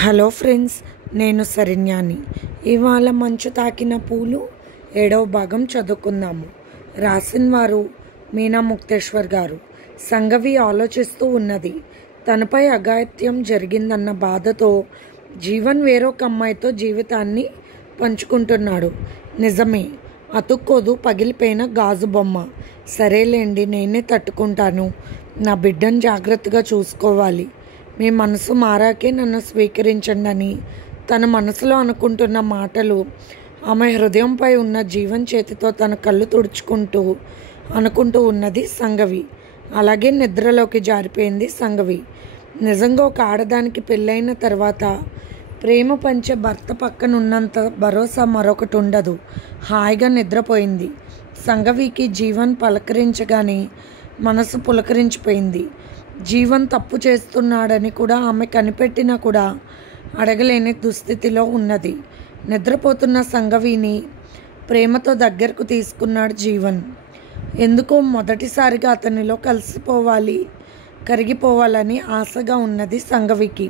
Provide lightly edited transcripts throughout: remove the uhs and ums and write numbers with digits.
Hello friends, నేను శరణ్యాని. ఇవాళ మంచు తాకిన పూలు 7వ భాగం చదువుకుందాము. రాసిన వారు మీనా ముక్తేశ్వర్ గారు. సంఘవి ఆలోచిస్తూ ఉన్నది. తనపై అఘాయిత్యం జరిగిందన్న బాధతో జీవన్ వేరొక అమ్మాయితో జీవితాన్ని పంచుకుంటున్నాడు. నిజమే, అతుక్కోదు పగిలిపోయిన గాజు బొమ్మ. సరేలేండి, నేనే తట్టుకుంటాను. నా బిడ్డను జాగ్రత్తగా చూసుకోవాలి. మీ మనసు మారాకే నన్ను స్వీకరించండి అని తన మనసులో అనుకుంటున్న మాటలు ఆమె హృదయంపై ఉన్న జీవన్ చేతితో తన కళ్ళు తుడుచుకుంటూ అనుకుంటూ ఉన్నది సంఘవి. అలాగే నిద్రలోకి జారిపోయింది సంఘవి. నిజంగా ఒక ఆడదానికి పెళ్ళైన తర్వాత ప్రేమ పంచే భర్త పక్కన ఉన్నంత భరోసా మరొకటి ఉండదు. హాయిగా నిద్రపోయింది. సంఘవికి జీవన్ పలకరించగానే మనసు పులకరించిపోయింది. జీవన్ తప్పు చేస్తున్నాడని కూడా ఆమె కనిపెట్టినా కూడా అడగలేని దుస్థితిలో ఉన్నది. నిద్రపోతున్న సంఘవిని ప్రేమతో దగ్గరకు తీసుకున్నాడు జీవన్. ఎందుకో మొదటిసారిగా అతనిలో కలిసిపోవాలి, కరిగిపోవాలని ఆశగా ఉన్నది సంఘవికి.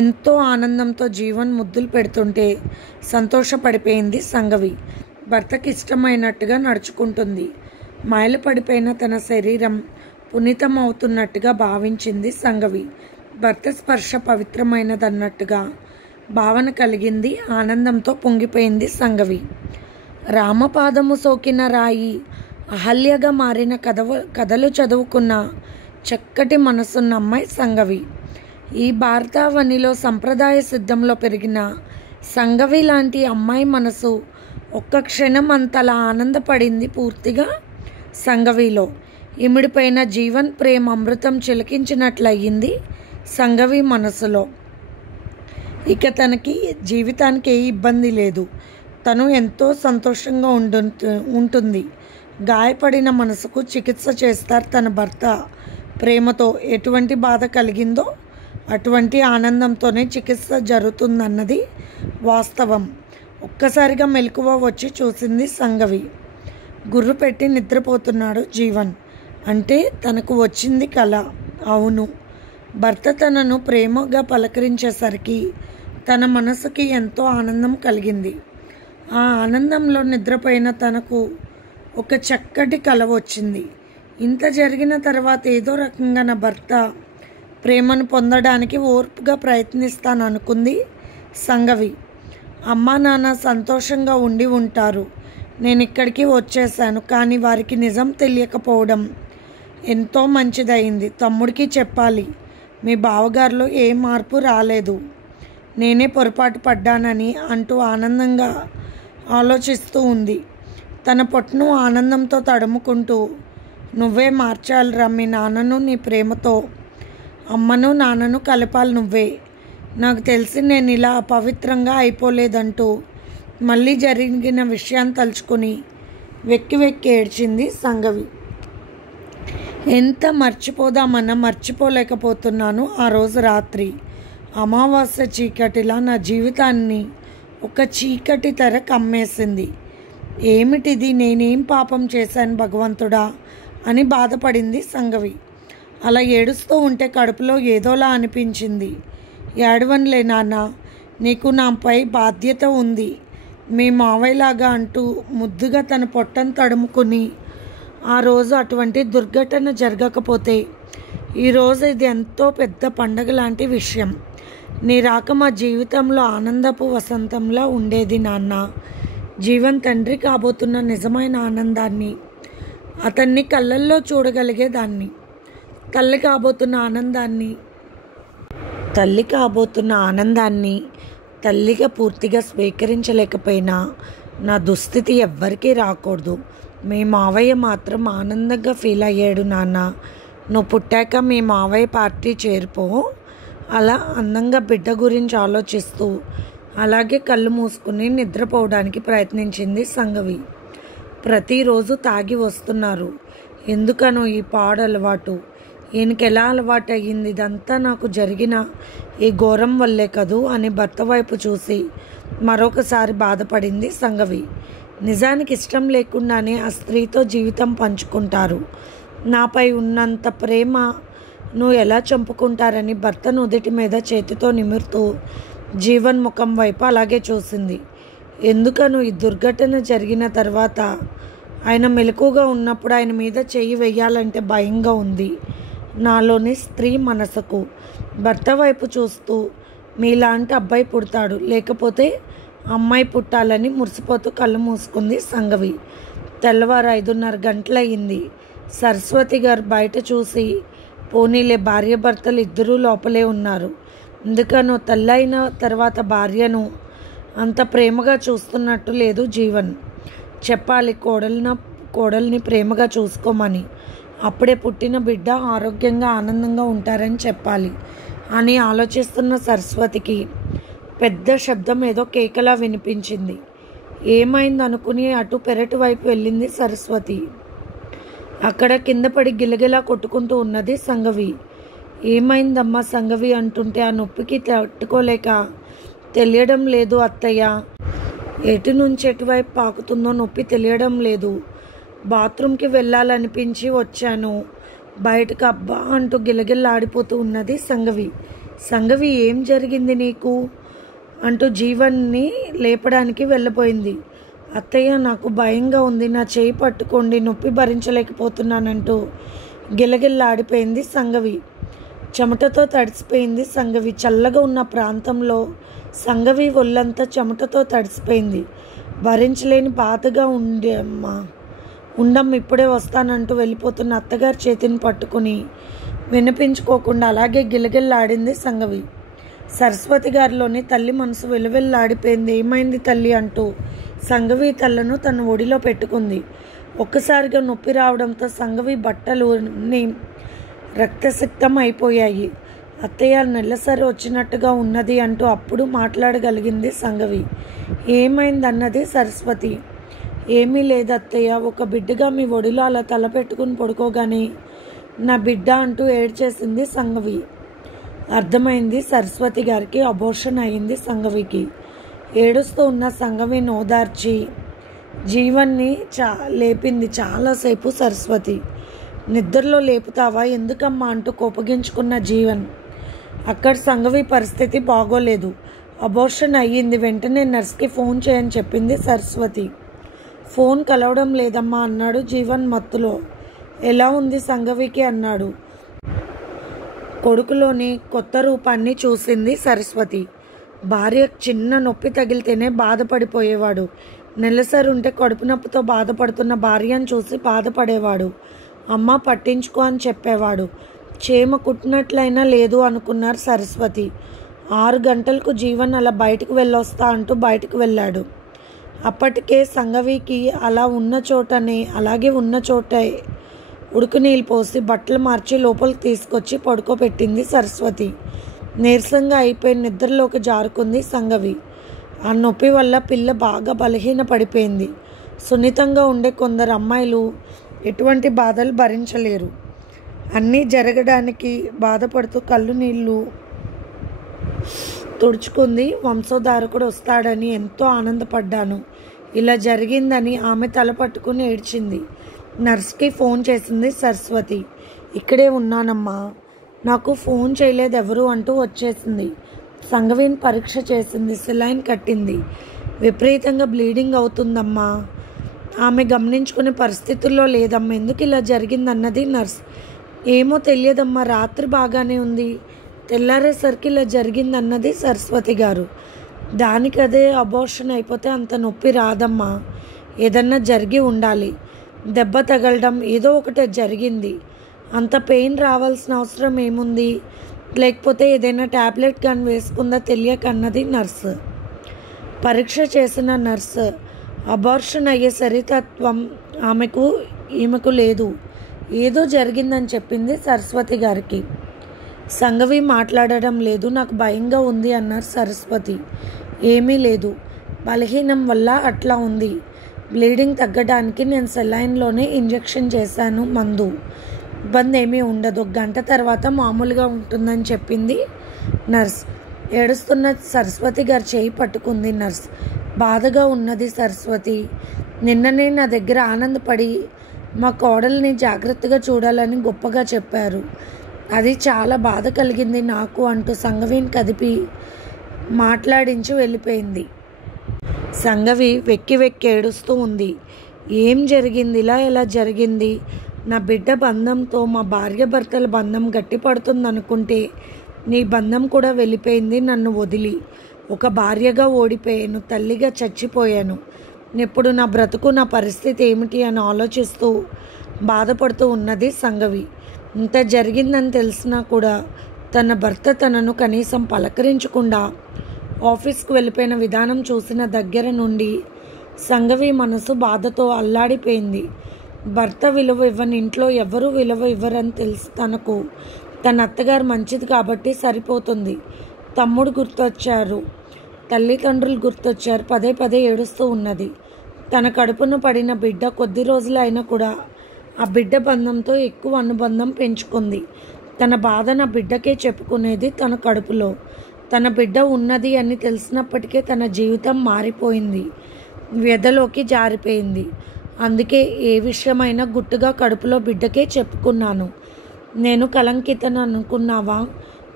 ఎంతో ఆనందంతో జీవన్ ముద్దులు పెడుతుంటే సంతోషపడిపోయింది సంఘవి. భర్తకి ఇష్టమైనట్టుగా నడుచుకుంటుంది. మైలపడిపోయిన తన శరీరం పునీతం అవుతున్నట్టుగా భావించింది సంఘవి. భర్త స్పర్శ పవిత్రమైనదన్నట్టుగా భావన కలిగింది. ఆనందంతో పొంగిపోయింది సంఘవి. రామపాదము సోకిన రాయి, అహల్యగా మారిన కథలు చదువుకున్న చక్కటి మనసున్న అమ్మాయి సంఘవి. ఈ భారతావనిలో సంప్రదాయ సిద్ధంలో పెరిగిన సంఘవి లాంటి అమ్మాయి మనసు ఒక్క క్షణం అంతలా ఆనందపడింది పూర్తిగా సంఘవిలో. ఇమిడిపోయిన జీవన్ ప్రేమ అమృతం చిలకించినట్లయింది సంఘవి మనసులో. ఇక తనకి జీవితానికి ఏ ఇబ్బంది లేదు. తను ఎంతో సంతోషంగా ఉంటుంది. గాయపడిన మనసుకు చికిత్స చేస్తారు తన భర్త. ప్రేమతో ఎటువంటి బాధ కలిగిందో అటువంటి ఆనందంతోనే చికిత్స జరుగుతుందన్నది వాస్తవం. ఒక్కసారిగా మెలకువ వచ్చి చూసింది సంఘవి. గుర్రు పెట్టి నిద్రపోతున్నాడు జీవన్. అంటే తనకు వచ్చింది కల. అవును, భర్త తనను ప్రేమగా పలకరించేసరికి తన మనసుకి ఎంతో ఆనందం కలిగింది. ఆ ఆనందంలో నిద్రపోయిన తనకు ఒక చక్కటి కల వచ్చింది. ఇంత జరిగిన తర్వాత ఏదో రకంగా నా భర్త ప్రేమను పొందడానికి ఓర్పుగా ప్రయత్నిస్తాననుకుంది సంఘవి. అమ్మా నాన్న సంతోషంగా ఉండి ఉంటారు. నేను ఇక్కడికి వచ్చేసాను. కానీ వారికి నిజం తెలియకపోవడం ఎంతో మంచిదయింది. తమ్ముడికి చెప్పాలి, మీ బావగారిలో ఏ మార్పు రాలేదు, నేనే పొరపాటు పడ్డానని అంటూ ఆనందంగా ఆలోచిస్తూ ఉంది. తన పొట్టను ఆనందంతో తడుముకుంటూ, నువ్వే మార్చాలిరా మీ నాన్నను, నీ ప్రేమతో అమ్మను నాన్నను కలపాలి నువ్వే. నాకు తెలిసి నేను ఇలా అపవిత్రంగా అయిపోలేదంటూ మళ్ళీ జరిగిన విషయాన్ని తలుచుకొని వెక్కి వెక్కి ఏడ్చింది సంఘవి. ఎంత మర్చిపోదామన్నా మర్చిపోలేకపోతున్నాను. ఆ రోజు రాత్రి అమావాస్య చీకటిలా నా జీవితాన్ని ఒక చీకటి తెర కమ్మేసింది. ఏమిటిది, నేనేం పాపం చేశాను భగవంతుడా అని బాధపడింది సంఘవి. అలా ఏడుస్తూ ఉంటే కడుపులో ఏదోలా అనిపించింది. ఏడవనులే నాన్న, నీకు నాపై బాధ్యత ఉంది మీ మావయ్యలాగా అంటూ ముద్దుగా తన పొట్టను తడుముకుని, ఆ రోజు అటువంటి దుర్ఘటన జరగకపోతే ఈరోజు ఇది ఎంతో పెద్ద పండగ లాంటి విషయం. నీ రాక మా జీవితంలో ఆనందపు వసంతంలా ఉండేది నాన్న. జీవన్ తండ్రి కాబోతున్న నిజమైన ఆనందాన్ని అతన్ని కళ్ళల్లో చూడగలిగేదాన్ని. తల్లి కాబోతున్న ఆనందాన్ని తల్లిగా పూర్తిగా స్వీకరించలేకపోయినా నా దుస్థితి ఎవ్వరికీ రాకూడదు. మీ మావయ్య మాత్రం ఆనందంగా ఫీల్ అయ్యాడు నాన్న. నువ్వు పుట్టాక మీ మావయ్య పార్టీ చేరిపో. అలా అందంగా బిడ్డ గురించి ఆలోచిస్తూ అలాగే కళ్ళు మూసుకుని నిద్రపోవడానికి ప్రయత్నించింది సంఘవి. ప్రతిరోజు తాగి వస్తున్నారు. ఎందుకనో ఈ పాడు అలవాటు. ఈయనకి ఎలా అలవాటు అయ్యింది? ఇదంతా నాకు జరిగిన ఈ ఘోరం వల్లే కదూ అని భర్త వైపు చూసి మరొకసారి బాధపడింది సంఘవి. నిజానికి ఇష్టం లేకుండానే ఆ స్త్రీతో జీవితం పంచుకుంటారు. నాపై ఉన్నంత ప్రేమ నువ్వు ఎలా చంపుకుంటారని భర్త నుదిటి మీద చేతితో నిమురుతూ జీవన్ ముఖం వైపు అలాగే చూసింది. ఎందుకను ఈ దుర్ఘటన జరిగిన తర్వాత ఆయన మెలకుగా ఉన్నప్పుడు ఆయన మీద చెయ్యి వెయ్యాలంటే భయంగా ఉంది. నాలోని స్త్రీ మనసుకు భర్త వైపు చూస్తూ మీలాంటి అబ్బాయి పుడతాడు, లేకపోతే అమ్మాయి పుట్టాలని మురిసిపోతూ కళ్ళు మూసుకుంది సంగవి. తెల్లవారు 5:30 గంటలయ్యింది. సరస్వతి గారు బయట చూసి పోనీలే భార్యాభర్తలు ఇద్దరూ లోపలే ఉన్నారు. ఎందుకనో తల్లైన తర్వాత భార్యను అంత ప్రేమగా చూస్తున్నట్టు లేదు జీవన్. చెప్పాలి కోడల్ని ప్రేమగా చూసుకోమని, అప్పుడే పుట్టిన బిడ్డ ఆరోగ్యంగా ఆనందంగా ఉంటారని చెప్పాలి అని ఆలోచిస్తున్న సరస్వతికి పెద్ద శబ్దం ఏదో కేకలా వినిపించింది. ఏమైంది అనుకుని అటు పెరటి వైపు వెళ్ళింది సరస్వతి. అక్కడ కింద పడి గిలగిలా కొట్టుకుంటూ ఉన్నది సంగవి. ఏమైందమ్మా సంగవి అంటుంటే ఆ నొప్పికి తట్టుకోలేక తెలియడం లేదు అత్తయ్య, ఎటు నుంచి ఎటువైపు పాకుతుందో నొప్పి తెలియడం లేదు, బాత్రూమ్కి వెళ్ళాలనిపించి వచ్చాను, బయటకు అబ్బా అంటూ గిలగిల్లాడిపోతూ ఉన్నది సంగవి. సంగవి ఏం జరిగింది నీకు అంటూ జీవన్ని లేపడానికి వెళ్ళబోయింది. అత్తయ్య నాకు భయంగా ఉంది, నా చేయి పట్టుకోండి, నొప్పి భరించలేకపోతున్నానంటూ గిలగిల్లాడిపోయింది సంగవి. చెమటతో తడిసిపోయింది సంగవి. చల్లగా ఉన్న ప్రాంతంలో సంగవి ఒళ్ళంతా చెమటతో తడిసిపోయింది. భరించలేని బాధగా ఉండమ్మ ఇప్పుడే వస్తానంటూ వెళ్ళిపోతున్న అత్తగారి చేతిని పట్టుకుని వినిపించుకోకుండా అలాగే గిలగిల్లాడింది సంగవి. సరస్వతి గారిలోని తల్లి మనసు వెలువెల్లాడిపోయింది. ఏమైంది తల్లి అంటూ సంగవి తల్లను తన ఒడిలో పెట్టుకుంది. ఒక్కసారిగా నొప్పి రావడంతో సంగవి బట్టలు రక్తసిక్తం అయిపోయాయి. అత్తయ్య నెలసరి వచ్చినట్టుగా ఉన్నది అంటూ అప్పుడు మాట్లాడగలిగింది సంగవి. ఏమైందన్నది సరస్వతి. ఏమీ లేదు అత్తయ్య, ఒక బిడ్డగా మీ ఒడిలో అలా తల పెట్టుకుని పడుకోగానే నా బిడ్డ అంటూ ఏడ్చేసింది సంగవి. అర్థమైంది సరస్వతి గారికి. అబోర్షన్ అయింది సంగవికి. ఏడుస్తూ ఉన్న సంగవిని ఓదార్చి జీవన్ని లేపింది చాలాసేపు సరస్వతి. నిద్రలో లేపుతావా ఎందుకమ్మా అంటూ కోపగించుకున్న జీవన్. అక్కడ సంగవి పరిస్థితి బాగోలేదు, అబోర్షన్ అయ్యింది, వెంటనే నర్స్కి ఫోన్ చేయని చెప్పింది సరస్వతి. ఫోన్ కలవడం లేదమ్మా అన్నాడు జీవన్ మత్తులో. ఎలా ఉంది సంగవికి అన్నాడు. కొడుకులోని కొత్త రూపాన్ని చూసింది సరస్వతి. భార్య చిన్న నొప్పి తగిలితేనే బాధపడిపోయేవాడు. నెలసరి ఉంటే కడుపు నొప్పితో బాధపడుతున్న భార్యను చూసి బాధపడేవాడు. అమ్మ పట్టించుకో అని చెప్పేవాడు. చేమ కుట్టినట్లయినా లేదు అనుకున్నారు సరస్వతి. 6 గంటలకు జీవన్ అలా బయటకు వెళ్ళొస్తా అంటూ బయటకు వెళ్ళాడు. అప్పటికే సంగవికి అలాగే ఉన్న చోటే ఉడుకు నీళ్ళు పోసి బట్టలు మార్చి లోపలికి తీసుకొచ్చి పడుకోబెట్టింది సరస్వతి. నీరసంగా అయిపోయి నిద్రలోకి జారుకుంది సంగవి. ఆ నొప్పి వల్ల పిల్ల బాగా బలహీన పడిపోయింది. సున్నితంగా ఉండే కొందరు అమ్మాయిలు ఎటువంటి బాధలు భరించలేరు. అన్నీ జరగడానికి బాధపడుతూ కళ్ళు నీళ్ళు తుడుచుకుంది. వంశోధారకుడు వస్తాడని ఎంతో ఆనందపడ్డాను, ఇలా జరిగిందని ఆమె తల పట్టుకుని ఏడ్చింది. నర్స్కి ఫోన్ చేసింది సరస్వతి. ఇక్కడే ఉన్నానమ్మా, నాకు ఫోన్ చేయలేదు ఎవరు అంటూ వచ్చేసింది. సంగవిని పరీక్ష చేసింది, సెలైన్ కట్టింది. విపరీతంగా బ్లీడింగ్ అవుతుందమ్మా, ఆమె గమనించుకునే పరిస్థితుల్లో లేదమ్మా. ఎందుకు ఇలా జరిగిందన్నది నర్స్. ఏమో తెలియదమ్మా, రాత్రి బాగానే ఉంది, తెల్లారేసరికి ఇలా జరిగిందన్నది సరస్వతి గారు. దానికదే అబోర్షన్ అయిపోతే అంత నొప్పి రాదమ్మా, ఏదన్నా జరిగి ఉండాలి, దెబ్బ తగలడం ఏదో ఒకటి జరిగింది, అంత పెయిన్ రావాల్సిన అవసరం ఏముంది, లేకపోతే ఏదైనా ట్యాబ్లెట్ కానీ వేసుకుందా తెలియక అన్నది నర్సు. పరీక్ష చేసిన నర్సు అబార్షన్ అయ్యే సరితత్వం ఈమెకు లేదు, ఏదో జరిగిందని చెప్పింది సరస్వతి గారికి. సంగవి మాట్లాడడం లేదు, నాకు భయంగా ఉంది అన్నారు సరస్వతి. ఏమీ లేదు, బలహీనం వల్ల అట్లా ఉంది, బ్లీడింగ్ తగ్గడానికి నేను సెలైన్లోనే ఇంజెక్షన్ చేశాను, మందు, ఇబ్బంది ఏమీ ఉండదు, 1 గంట తర్వాత మామూలుగా ఉంటుందని చెప్పింది నర్స్. ఏడుస్తున్న సరస్వతి గారు చేయి పట్టుకుంది నర్స్. బాధగా ఉన్నది సరస్వతి. నిన్ననే నా దగ్గర ఆనందపడి మా కోడల్ని జాగ్రత్తగా చూడాలని గొప్పగా చెప్పారు. అది చాలా బాధ కలిగింది నాకు అంటూ సంఘవిని కదిపి మాట్లాడించి వెళ్ళిపోయింది. సంఘవి వెక్కి వెక్కి ఏడుస్తూ ఉంది. ఏం జరిగింది? ఎలా జరిగింది? నా బిడ్డ బంధంతో మా భార్య భర్తల బంధం గట్టిపడుతుందనుకుంటే నీ బంధం కూడా వెళ్ళిపోయింది. నన్ను వదిలి ఒక భార్యగా ఓడిపోయాను, తల్లిగా చచ్చిపోయాను. ఇప్పుడు నా బ్రతుకు, నా పరిస్థితి ఏమిటి అని ఆలోచిస్తూ బాధపడుతూ ఉన్నది సంఘవి. ఇంత జరిగిందని తెలిసినా కూడా తన భర్త తనను కనీసం పలకరించకుండా ఆఫీస్కు వెళ్ళిపోయిన విధానం చూసిన దగ్గర నుండి సంఘవి మనసు బాధతో అల్లాడిపోయింది. భర్త విలువ ఇవ్వని ఇంట్లో ఎవరూ విలువ ఇవ్వరని తెలిసి తనకు తన అత్తగారు మంచిది కాబట్టి సరిపోతుంది. తమ్ముడు గుర్తొచ్చారు, తల్లిదండ్రులు గుర్తొచ్చారు. పదే ఏడుస్తూ ఉన్నది. తన కడుపున పడిన బిడ్డ కొద్ది రోజులు అయినా కూడా ఆ బిడ్డ బంధంతో ఎక్కువ అనుబంధం పెంచుకుంది. తన బాధ నా బిడ్డకే చెప్పుకునేది. తన కడుపులో తన బిడ్డ ఉన్నది అని తెలిసినప్పటికీ తన జీవితం మారిపోయింది, వ్యధలోకి జారిపోయింది. అందుకే ఏ విషయమైనా గుట్టుగా కడుపులో బిడ్డకే చెప్పుకున్నాను. నేను కలంకితను అనుకున్నావా?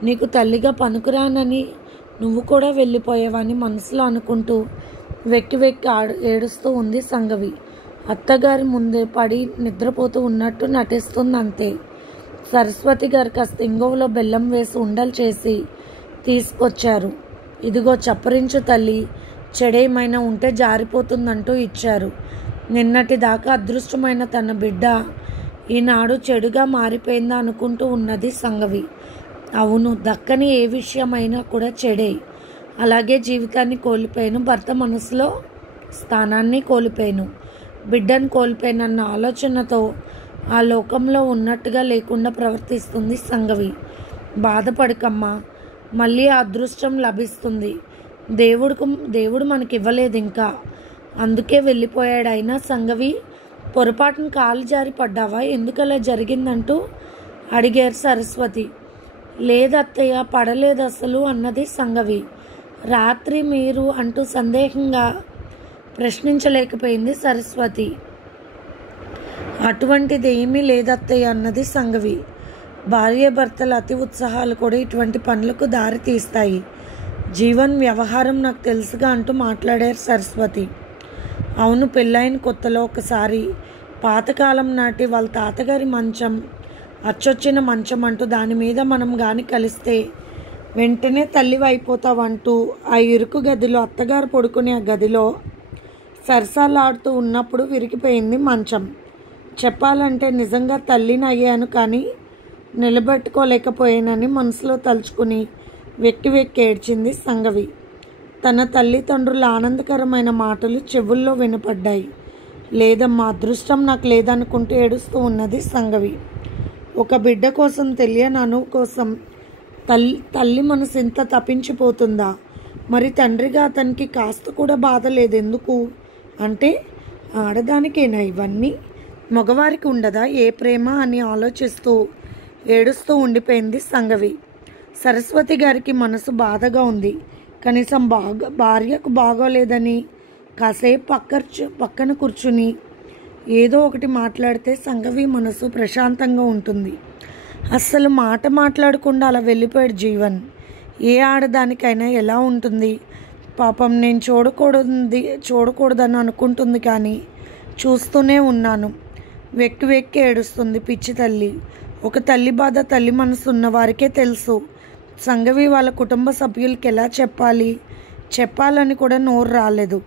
నీకు తల్లిగా పనికిరానని నువ్వు కూడా వెళ్ళిపోయావని మనసులో అనుకుంటూ వెక్కి ఏడుస్తూ ఉంది సంఘవి. అత్తగారి ముందే పడి నిద్రపోతూ ఉన్నట్టు నటిస్తుంది అంతే. సరస్వతి గారు కాస్త ఇంగువలో బెల్లం వేసి ఉండలు చేసి తీసుకొచ్చారు. ఇదిగో చప్పరించు తల్లి, చెడేమైనా ఉంటే జారిపోతుందంటూ ఇచ్చారు. నిన్నటి దాకా అదృష్టమైన తన బిడ్డ ఈనాడు చెడుగా మారిపోయిందా అనుకుంటూ ఉన్నది సంఘవి. అవును, దక్కని ఏ విషయమైనా కూడా చెడే. అలాగే జీవితాన్ని కోల్పోయాను, భర్త మనసులో స్థానాన్ని కోల్పోయాను, బిడ్డను కోల్పోయానన్న ఆలోచనతో ఆ లోకంలో ఉన్నట్టుగా లేకుండా ప్రవర్తిస్తుంది సంఘవి. బాధపడకమ్మా, మళ్ళీ ఆ అదృష్టం లభిస్తుంది. దేవుడు మనకి ఇవ్వలేదు ఇంకా, అందుకే వెళ్ళిపోయాడు. అయినా సంఘవి, పొరపాటున కాలు జారి పడ్డావా? ఎందుకలా జరిగిందంటూ అడిగారు సరస్వతి. లేదత్తయ్య, పడలేదు అసలు అన్నది సంఘవి. రాత్రి మీరు అంటూ సందేహంగా ప్రశ్నించలేకపోయింది సరస్వతి. అటువంటిది ఏమీ లేదత్తయ్య అన్నది సంఘవి. భార్యాభర్తల అతి ఉత్సాహాలు కూడా ఇటువంటి పనులకు దారి తీస్తాయి. జీవన్ వ్యవహారం నాకు తెలుసుగా అంటూ మాట్లాడారు సరస్వతి. అవును, పెళ్ళైన కొత్తలో ఒకసారి పాతకాలం నాటి వాళ్ళ తాతగారి మంచం, అచ్చొచ్చిన మంచం అంటూ దాని మీద మనం గాని కలిస్తే వెంటనే తల్లివైపోతావంటూ ఆ ఇరుకు గదిలో అత్తగారు పడుకునే ఆ గదిలో సరసాలాడుతూ ఉన్నప్పుడు విరిగిపోయింది మంచం. చెప్పాలంటే నిజంగా తల్లిని అయ్యాను, కానీ నిలబెట్టుకోలేకపోయానని మనసులో తలుచుకుని వెక్కి ఏడ్చింది సంఘవి. తన తల్లిదండ్రుల ఆనందకరమైన మాటలు చెవుల్లో వినపడ్డాయి. లేదమ్మా, అదృష్టం నాకు లేదనుకుంటూ ఏడుస్తూ ఉన్నది సంఘవి. ఒక బిడ్డ కోసం, తెలియని అణువు కోసం తల్లి మనసు ఇంత తప్పించిపోతుందా? మరి తండ్రిగా అతనికి కాస్త కూడా బాధ లేదు ఎందుకు? అంటే ఆడదానికేనా ఇవన్నీ? మగవారికి ఉండదా ఏ ప్రేమ అని ఆలోచిస్తూ ఏడుస్తూ ఉండిపోయింది సంఘవి. సరస్వతి గారికి మనసు బాధగా ఉంది. కనీసం భార్యకు బాగోలేదని కాసేపు పక్కన కూర్చుని ఏదో ఒకటి మాట్లాడితే సంఘవి మనసు ప్రశాంతంగా ఉంటుంది. అస్సలు మాట మాట్లాడకుండా అలా వెళ్ళిపోయాడు జీవన్. ఏ ఆడదానికైనా ఎలా ఉంటుంది? పాపం నేను చూడకూడదని అనుకుంటుంది, కానీ చూస్తూనే ఉన్నాను. వెక్కి ఏడుస్తుంది పిచ్చి తల్లి. ఒక తల్లి బాధ తల్లి మనసు ఉన్న వారికే తెలుసు. సంఘవి వాళ్ళ కుటుంబ సభ్యులకి ఎలా చెప్పాలని కూడా నోరు రాలేదు.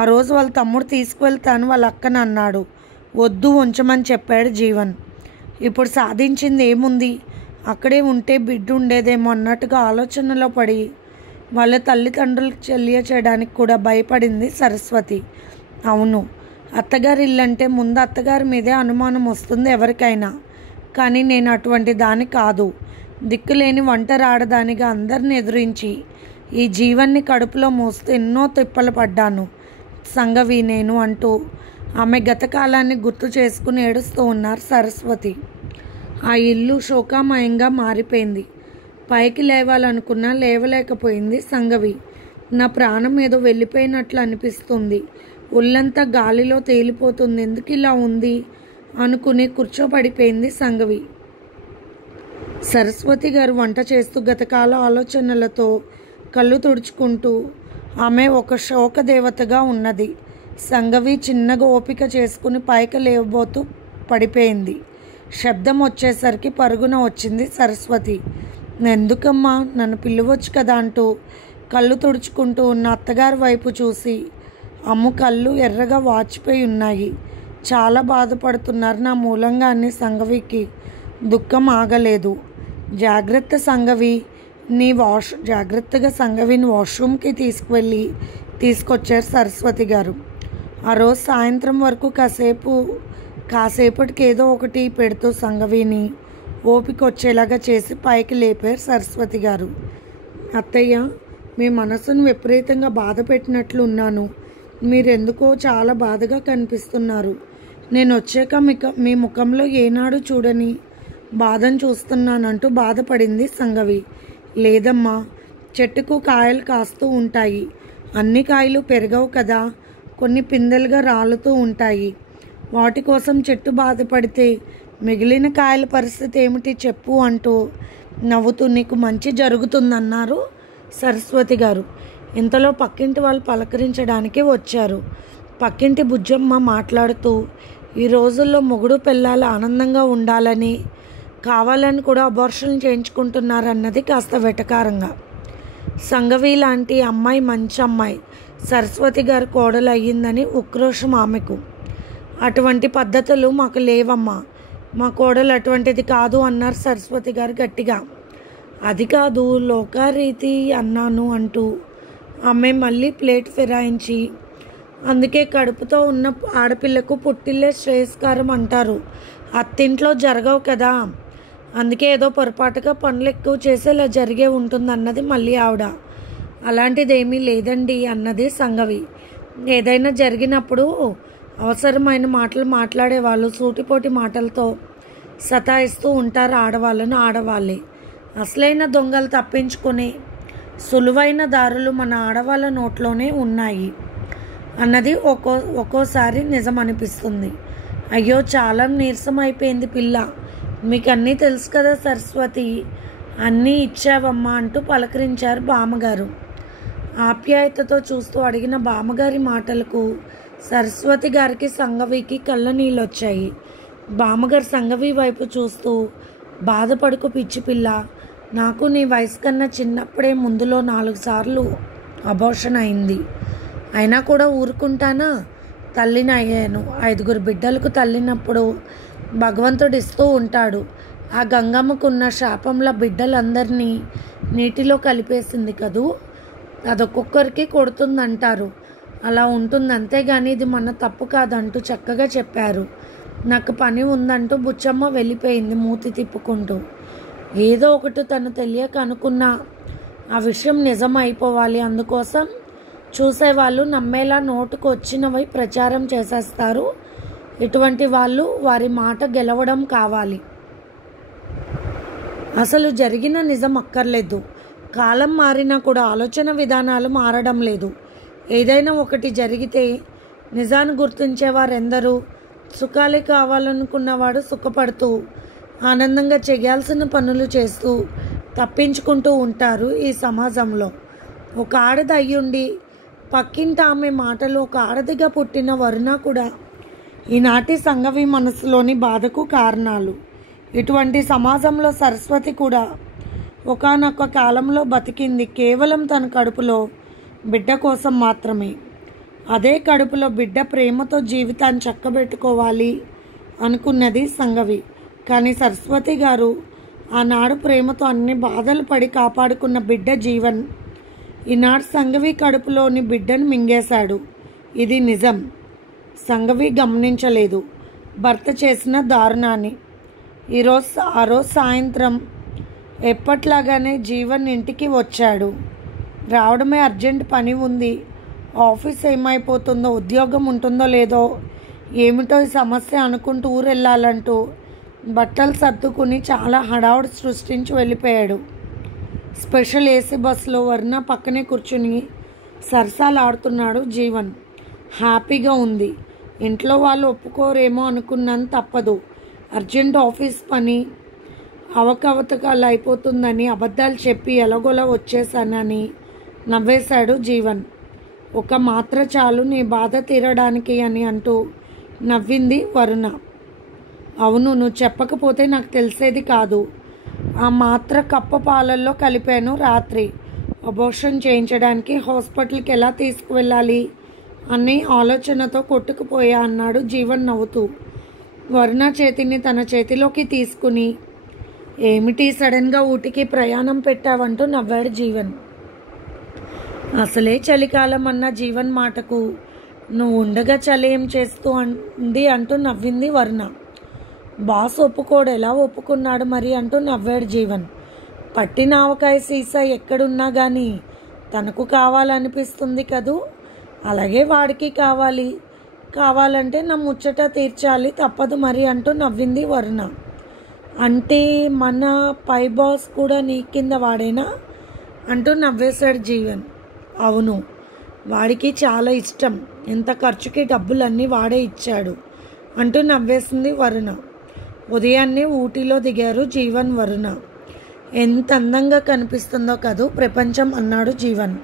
ఆ రోజు వాళ్ళ తమ్ముడు తీసుకువెళ్తాను వాళ్ళ అక్కని అన్నాడు. వద్దు, ఉంచమని చెప్పాడు జీవన్. ఇప్పుడు సాధించింది ఏముంది? అక్కడే ఉంటే బిడ్డ ఉండేదేమో అన్నట్టుగా ఆలోచనలో పడి వాళ్ళ తల్లిదండ్రులకు చేయడానికి కూడా భయపడింది సరస్వతి. అవును, అత్తగారి ఇల్లంటే ముందు అత్తగారి మీదే అనుమానం వస్తుంది ఎవరికైనా. కానీ నేను అటువంటి దాని కాదు. దిక్కులేని ఒంటరాడదానిగా అందరిని ఎదురించి ఈ జీవన్ని కడుపులో మోస్తూ ఎన్నో తిప్పలు పడ్డాను సంఘవి నేను అంటూ ఆమె గతకాలాన్ని గుర్తు చేసుకుని ఏడుస్తూ ఉన్నారు సరస్వతి. ఆ ఇల్లు శోకామయంగా మారిపోయింది. పైకి లేవాలనుకున్నా లేవలేకపోయింది సంఘవి. నా ప్రాణం ఏదో వెళ్ళిపోయినట్లు అనిపిస్తుంది. ఒళ్ళంతా గాలిలో తేలిపోతుంది. ఎందుకు ఇలా ఉంది అనుకుని కూర్చోపడిపోయింది సంఘవి. సరస్వతి గారు వంట చేస్తూ గతకాల ఆలోచనలతో కళ్ళు తుడుచుకుంటూ ఆమె ఒక శోక దేవతగా ఉన్నది. సంగవి చిన్నగా ఓపిక చేసుకుని పైకి లేవబోతూ పడిపోయింది. శబ్దం వచ్చేసరికి పరుగున వచ్చింది సరస్వతి. ఎందుకమ్మా, నన్ను పిలవచ్చు కదా అంటూ కళ్ళు తుడుచుకుంటూ ఉన్న అత్తగారి వైపు చూసి, అమ్ము కళ్ళు ఎర్రగా వాచిపోయి ఉన్నాయి. చాలా బాధపడుతున్నారు నా మూలంగా అని సంగవికి దుఃఖం ఆగలేదు. జాగ్రత్తగా సంగవిని వాష్రూమ్కి తీసుకొచ్చారు సరస్వతి గారు. ఆ రోజు సాయంత్రం వరకు కాసేపటికి ఏదో ఒకటి పెడుతూ సంగవిని ఓపిక వచ్చేలాగా చేసి పైకి లేపారు సరస్వతి గారు. అత్తయ్య, మీ మనసును విపరీతంగా బాధ పెట్టినట్లు ఉన్నాను. మీరెందుకో చాలా బాధగా కనిపిస్తున్నారు. నేను వచ్చాక మీ ముఖంలో ఏనాడు చూడని బాధను చూస్తున్నానంటూ బాధపడింది సంగవి. లేదమ్మా, చెట్టుకు కాయలు కాస్తూ ఉంటాయి. అన్ని కాయలు పెరగవు కదా, కొన్ని పిందెలుగా రాలుతూ ఉంటాయి. వాటి కోసం చెట్టు బాధపడితే మిగిలిన కాయల పరిస్థితి ఏమిటి చెప్పు అంటూ నవ్వుతూ నీకు మంచి జరుగుతుందన్నారు సరస్వతి గారు. ఇంతలో పక్కింటి వాళ్ళు పలకరించడానికి వచ్చారు. పక్కింటి బుజ్జమ్మ మాట్లాడుతూ, ఈ రోజుల్లో మొగుడు పెళ్ళాలు ఆనందంగా ఉండాలని కావాలని కూడా అబార్షన్ చేయించుకుంటున్నారన్నది కాస్త వెటకారంగా. సంగవి లాంటి అమ్మాయి మంచి అమ్మాయి సరస్వతి గారు కోడలు అయ్యిందని ఉక్రోషం ఆమెకు. అటువంటి పద్ధతులు మాకు లేవమ్మా, మా కోడలు అటువంటిది కాదు అన్నారు సరస్వతి గారు గట్టిగా. అది కాదు, లోకారీతి అన్నాను అంటూ ఆమె మళ్ళీ ప్లేట్ ఫిరాయించి, అందుకే కడుపుతో ఉన్న ఆడపిల్లకు పుట్టిల్లే శ్రేయస్కారం అంటారు. అత్తింట్లో జరగవు కదా, అందుకే ఏదో పొరపాటుగా పనులు ఎక్కువ చేసి ఇలా జరిగే ఉంటుందన్నది మళ్ళీ ఆవిడ. అలాంటిదేమీ లేదండి అన్నది సంగవి. ఏదైనా జరిగినప్పుడు అవసరమైన మాటలు మాట్లాడేవాళ్ళు సూటిపోటి మాటలతో సతాయిస్తూ ఉంటారు ఆడవాళ్ళను. ఆడవాళ్ళే అసలైన దొంగలు తప్పించుకునే సులువైన దారులు మన ఆడవాళ్ళ నోట్లోనే ఉన్నాయి అన్నది ఒక్కోసారి నిజం అనిపిస్తుంది. అయ్యో, చాలా నీరసం అయిపోయింది పిల్ల, మీకు అన్నీ తెలుసు కదా సరస్వతి, అన్నీ ఇచ్చావమ్మా అంటూ పలకరించారు బామ్మగారు. ఆప్యాయతతో చూస్తూ అడిగిన బామ్మగారి మాటలకు సరస్వతి గారికి సంగవికి కళ్ళ నీళ్ళు వచ్చాయి. బామ్మగారు సంగవి వైపు చూస్తూ, బాధపడుకు పిచ్చి పిల్ల, నాకు నీ వయసు కన్నా చిన్నప్పుడే ముందులో 4 సార్లు అబార్షన్ అయింది. అయినా కూడా ఊరుకుంటానా? తల్లిని అయ్యాను. 5 బిడ్డలకు తల్లినప్పుడు భగవంతుడు ఇస్తూ ఉంటాడు. ఆ గంగమ్మకున్న శాపంలో బిడ్డలందరినీ నీటిలో కలిపేసింది కదూ, అదొక్కొక్కరికి కొడుతుందంటారు. అలా ఉంటుంది, అంతేగాని ఇది మన తప్పు కాదంటూ చక్కగా చెప్పారు. నాకు పని ఉందంటూ బుచ్చమ్మ వెళ్ళిపోయింది మూతి తిప్పుకుంటూ. ఏదో ఒకటి తను తెలియక అనుకున్న ఆ విషయం నిజం అయిపోవాలి, అందుకోసం చూసేవాళ్ళు నమ్మేలా నోటుకు వచ్చినవి ప్రచారం చేసేస్తారు. ఇటువంటి వాళ్ళు వారి మాట గెలవడం కావాలి. అసలు జరిగిన నిజం అక్కర్లేదు. కాలం మారినా కూడా ఆలోచన విధానాలు మారడం లేదు. ఏదైనా ఒకటి జరిగితే నిజాన్ని గుర్తించేవారెందరూ? సుఖాలే కావాలనుకున్నవాడు సుఖపడుతూ ఆనందంగా చేయాల్సిన పనులు చేస్తూ తప్పించుకుంటూ ఉంటారు ఈ సమాజంలో. ఒక ఆడది అయ్యుండి పక్కింటి ఆమె మాటలు ఒక ఆడదిగా పుట్టిన వరుణ కూడా ఈనాటి సంగవి మనసులోని బాధకు కారణాలు. ఇటువంటి సమాజంలో సరస్వతి కూడా ఒకానొక కాలంలో బతికింది కేవలం తన కడుపులో బిడ్డ కోసం మాత్రమే. అదే కడుపులో బిడ్డ ప్రేమతో జీవితాన్ని చక్కబెట్టుకోవాలి అనుకున్నది సంగవి. కానీ సరస్వతి గారు ఆనాడు ప్రేమతో అన్ని బాధలు పడి కాపాడుకున్న బిడ్డ జీవన్ ఈనాడు సంగవి కడుపులోని బిడ్డను మింగేశాడు. ఇది నిజం. సంగవి గమనించలేదు భర్త చేసిన దారుణాన్ని. ఆ రోజు సాయంత్రం ఎప్పట్లాగానే జీవన్ ఇంటికి వచ్చాడు. రావడమే అర్జెంట్ పని ఉంది, ఆఫీస్ ఏమైపోతుందో, ఉద్యోగం ఉంటుందో లేదో, ఏమిటో ఈ సమస్య అనుకుంటూ ఊరెళ్ళాలంటూ బట్టలు సర్దుకుని చాలా హడావుడి సృష్టించి వెళ్ళిపోయాడు. స్పెషల్ ఏసీ బస్సులో వరుణ పక్కనే కూర్చుని సరసాలు ఆడుతున్నాడు జీవన్. హ్యాపీగా ఉంది. ఇంట్లో వాళ్ళు ఒప్పుకోరేమో అనుకున్నాను, తప్పదు. అర్జెంట్ ఆఫీస్ పని అవకతవకలు అయిపోతుందని అబద్ధాలు చెప్పి ఎలాగోలా వచ్చేసానని నవ్వేశాడు జీవన్. ఒక మాత్ర చాలు నీ బాధ తీరడానికి అని అంటూ నవ్వింది వరుణ. అవును, నువ్వు చెప్పకపోతే నాకు తెలిసేది కాదు. ఆ మాత్ర కప్ప పాలల్లో కలిపాను రాత్రి. అబోర్షన్ చేయించడానికి హాస్పిటల్కి ఎలా తీసుకువెళ్ళాలి అనే ఆలోచనతో కొట్టుకుపోయా అన్నాడు జీవన్ నవ్వుతూ. వరుణ చేతిని తన చేతిలోకి తీసుకుని, ఏమిటి సడన్గా ఊటీకి ప్రయాణం పెట్టావంటూ నవ్వాడు జీవన్. అసలే చలికాలం అన్న జీవన్ మాటకు నువ్వు ఉండగా చలి ఏం చేస్తూ అంది అంటూ నవ్వింది వరుణ. బాస్ ఒప్పుకోడు, ఎలా ఒప్పుకున్నాడు మరి అంటూ నవ్వాడు జీవన్. పట్టిన ఆవకాయ సీసా ఎక్కడున్నా కానీ తనకు కావాలనిపిస్తుంది కదూ, అలాగే వాడికి కావాలంటే నా ముచ్చట తీర్చాలి, తప్పదు మరి అంటూ నవ్వింది వరుణ. అంటే మన పై బాస్ కూడా నీ కింద వాడేనా అంటూ నవ్వేశాడు జీవన్. అవును, వాడికి చాలా ఇష్టం, ఎంత ఖర్చుకి డబ్బులన్నీ వాడే ఇచ్చాడు అంటూ నవ్వేసింది వరుణ. ఉదయాన్నే ఊటీలో దిగారు జీవన్ వరుణ. ఎంత అందంగా కనిపిస్తుందో కదూ ప్రపంచం అన్నాడు జీవన్.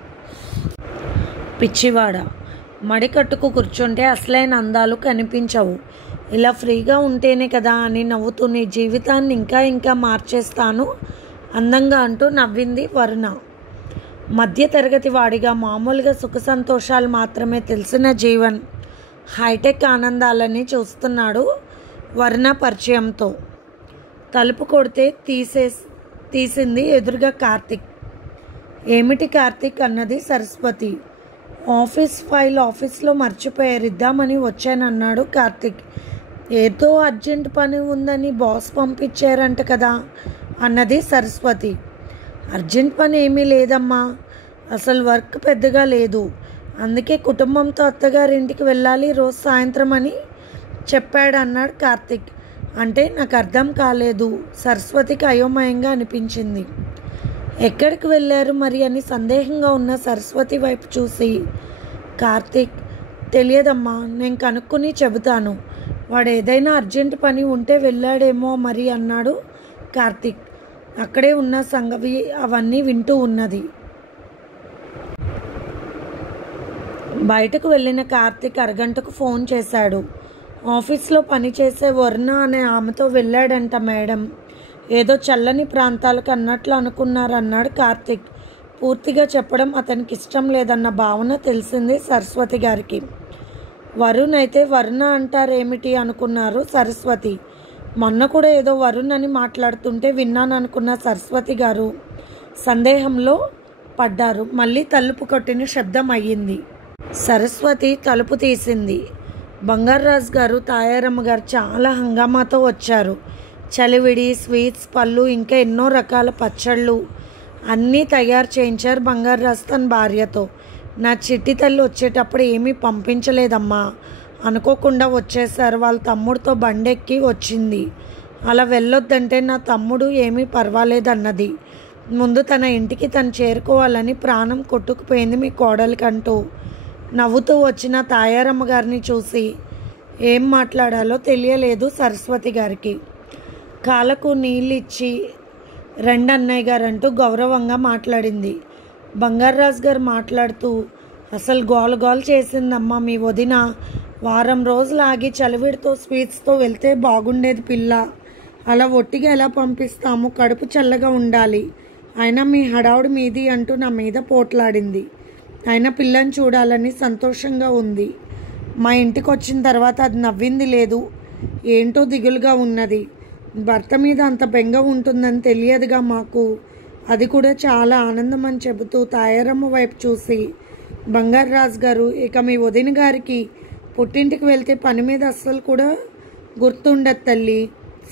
పిచ్చివాడ, మడికట్టుకు కూర్చుంటే అసలైన అందాలు కనిపించవు, ఇలా ఫ్రీగా ఉంటేనే కదా అని నవ్వుతూ నీ జీవితాన్ని ఇంకా ఇంకా మార్చేస్తాను అందంగా అంటూ నవ్వింది వరుణ. మధ్యతరగతి వాడిగా మామూలుగా సుఖ సంతోషాలు మాత్రమే తెలిసిన జీవన్ హైటెక్ ఆనందాలని చూస్తున్నాడు వరుణ పరిచయంతో. తలుపు కొడితే తీసింది ఎదురుగా కార్తిక్. ఏమిటి కార్తిక్ అన్నది సరస్వతి. ఆఫీస్ ఫైల్ ఆఫీస్లో మర్చిపోయారు, ఇద్దామని వచ్చానన్నాడు కార్తిక్. ఏదో అర్జెంట్ పని ఉందని బాస్ పంపించారంట కదా అన్నది సరస్వతి. అర్జెంట్ పని ఏమీ లేదమ్మా, అసలు వర్క్ పెద్దగా లేదు, అందుకే కుటుంబంతో అత్తగారింటికి వెళ్ళాలి రోజు సాయంత్రం అని చెప్పాడు అన్నాడు కార్తిక్. అంటే నాకు అర్థం కాలేదు. సరస్వతికి అయోమయంగా అనిపించింది. ఎక్కడికి వెళ్ళారు మరి అని సందేహంగా ఉన్న సరస్వతి వైపు చూసి కార్తిక్, తెలియదమ్మా, నేను కనుక్కొని చెబుతాను, వాడు ఏదైనా అర్జెంట్ పని ఉంటే వెళ్ళాడేమో మరి అన్నాడు కార్తిక్. అక్కడే ఉన్న సంగవి అవన్నీ వింటూ ఉన్నది. బయటకు వెళ్ళిన కార్తిక్ అరగంటకు ఫోన్ చేశాడు. ఆఫీస్లో పనిచేసే వరుణ అనే ఆమెతో వెళ్ళాడంట మేడం, ఏదో చల్లని ప్రాంతాలకు అన్నట్లు అనుకున్నారన్నాడు కార్తిక్. పూర్తిగా చెప్పడం అతనికి ఇష్టం లేదన్న భావన తెలిసింది సరస్వతి గారికి. వరుణ్ అయితే వరుణ అంటారేమిటి అనుకున్నారు సరస్వతి. మొన్న కూడా ఏదో వరుణ్ అని మాట్లాడుతుంటే విన్నాను అనుకున్న సరస్వతి గారు సందేహంలో పడ్డారు. మళ్ళీ తలుపు కొట్టిన శబ్దం అయ్యింది. సరస్వతి తలుపు తీసింది. బంగారాజు గారు, తాయారమ్మ గారు చాలా హంగామాతో వచ్చారు. చలివిడి, స్వీట్స్, పళ్ళు, ఇంకా ఎన్నో రకాల పచ్చళ్ళు అన్నీ తయారు చేయించారు బంగారాజు తన భార్యతో. నా చిట్టి తల్లి వచ్చేటప్పుడు ఏమీ పంపించలేదమ్మా, అనుకోకుండా వచ్చేసారు, వాళ్ళ తమ్ముడితో బండెక్కి వచ్చింది, అలా వెళ్ళొద్దంటే నా తమ్ముడు ఏమీ పర్వాలేదన్నది. ముందు తన ఇంటికి తను చేరుకోవాలని ప్రాణం కొట్టుకుపోయింది మీ కోడలికంటూ నవ్వుతూ వచ్చిన తాయారమ్మ గారిని చూసి ఏం మాట్లాడాలో తెలియలేదు సరస్వతి గారికి. కాళ్ళకు నీళ్ళు ఇచ్చి రండి అన్నయ్య గారు అంటూ గౌరవంగా మాట్లాడింది. బంగారాజు గారు మాట్లాడుతూ, అసలు గోలు చేసిందమ్మా మీ వదిన, వారం రోజులు ఆగి చలివిడితో స్వీట్స్తో వెళ్తే బాగుండేది పిల్ల, అలా ఒట్టిగా ఎలా పంపిస్తాము, కడుపు చల్లగా ఉండాలి, అయినా మీ హడావుడి మీది అంటూ నా మీద పోట్లాడింది. అయినా పిల్లని చూడాలని సంతోషంగా ఉంది. మా ఇంటికి వచ్చిన తర్వాత అది నవ్వింది లేదు, ఏంటో దిగులుగా ఉన్నది. భర్త మీద అంత బెంగ ఉంటుందని తెలియదుగా మాకు, అది కూడా చాలా ఆనందం అని చెబుతూ తాయారమ్మ వైపు చూసి, బంగారాజు గారు, ఇక మీ వదిన గారికి పుట్టింటికి వెళ్తే పని మీద అస్సలు కూడా గుర్తుండదు తల్లి,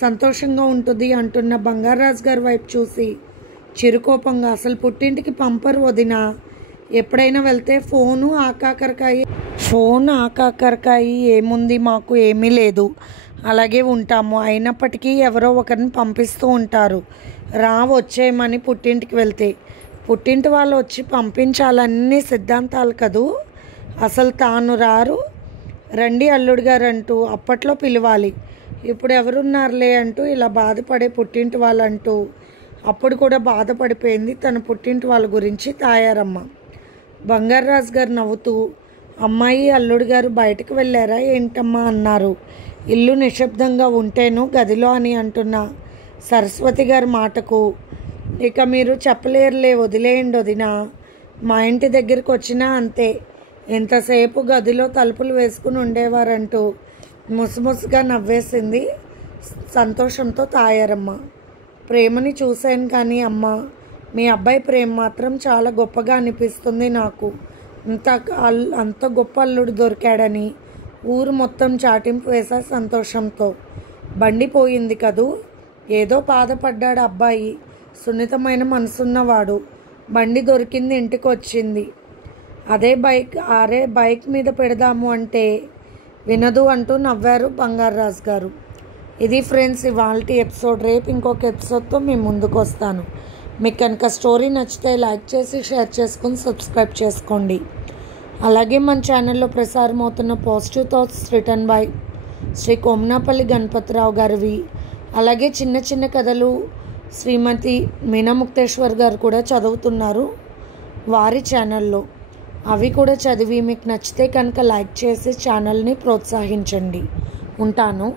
సంతోషంగా ఉంటుంది అంటున్న బంగారాజు గారి వైపు చూసి చిరుకోపంగా, అసలు పుట్టింటికి పంపరు వదిన, ఎప్పుడైనా వెళ్తే ఫోన్ ఆకాకరకాయ ఏముంది, మాకు ఏమీ లేదు, అలాగే ఉంటాము, అయినప్పటికీ ఎవరో ఒకరిని పంపిస్తూ ఉంటారు, వచ్చేయమని పుట్టింటికి వెళ్తే. పుట్టింటి వాళ్ళు వచ్చి పంపించాలన్నీ సిద్ధాంతాలు కదూ, అసలు తాను రండి అల్లుడు గారు అంటూ అప్పట్లో పిలవాలి, ఇప్పుడు ఎవరున్నారులే అంటూ ఇలా బాధపడే పుట్టింటి వాళ్ళంటూ అప్పుడు కూడా బాధపడిపోయింది తన పుట్టింటి వాళ్ళ గురించి తాయారమ్మ. బంగారాజు గారు నవ్వుతూ, అమ్మాయి అల్లుడు గారు బయటకు వెళ్ళారా ఏంటమ్మా అన్నారు. ఇల్లు నిశ్శబ్దంగా ఉంటేను గదిలో అని అంటున్న సరస్వతి గారి మాటకు, ఇక మీరు చెప్పలేరులే, వదిలేయండి వదినా, మా ఇంటి దగ్గరికి వచ్చినా అంతే, ఎంతసేపు గదిలో తలుపులు వేసుకుని ఉండేవారంటూ ముసుముసుగా నవ్వేసింది సంతోషంతో తాయారమ్మ. ప్రేమని చూశాను కానీ అమ్మ, మీ అబ్బాయి ప్రేమ మాత్రం చాలా గొప్పగా అనిపిస్తుంది నాకు. అంత గొప్ప అల్లుడు దొరికాడని ఊరు మొత్తం చాటింపు వేసా సంతోషంతో. బండి పోయింది కదూ, ఏదో బాధపడ్డాడు అబ్బాయి, సున్నితమైన మనసున్నవాడు. బండి దొరికింది, ఇంటికి వచ్చింది. అరే బైక్ మీద పెడదాము అంటే వినదు అంటూ నవ్వారు బంగారాజు గారు. ఇది ఫ్రెండ్స్ ఇవాల్టి ఎపిసోడ్. రేపు ఇంకొక ఎపిసోడ్తో మీ ముందుకు వస్తాను. మీకు కనుక స్టోరీ నచ్చితే లైక్ చేసి షేర్ చేసుకుని సబ్స్క్రైబ్ చేసుకోండి. అలాగే మన ఛానల్లో ప్రసారం అవుతున్న positive thoughts written by Shri Komnapalli Ganapathi Rao గారివి, అలాగే చిన్న చిన్న కథలు శ్రీమతి మీనా ముక్తేశ్వర్ గారు కూడా చదువుతున్నారు వారి ఛానల్లో. అవి కూడా చదివి మీకు నచ్చితే కనుక లైక్ చేసి ఛానల్ని ప్రోత్సహించండి. ఉంటాను.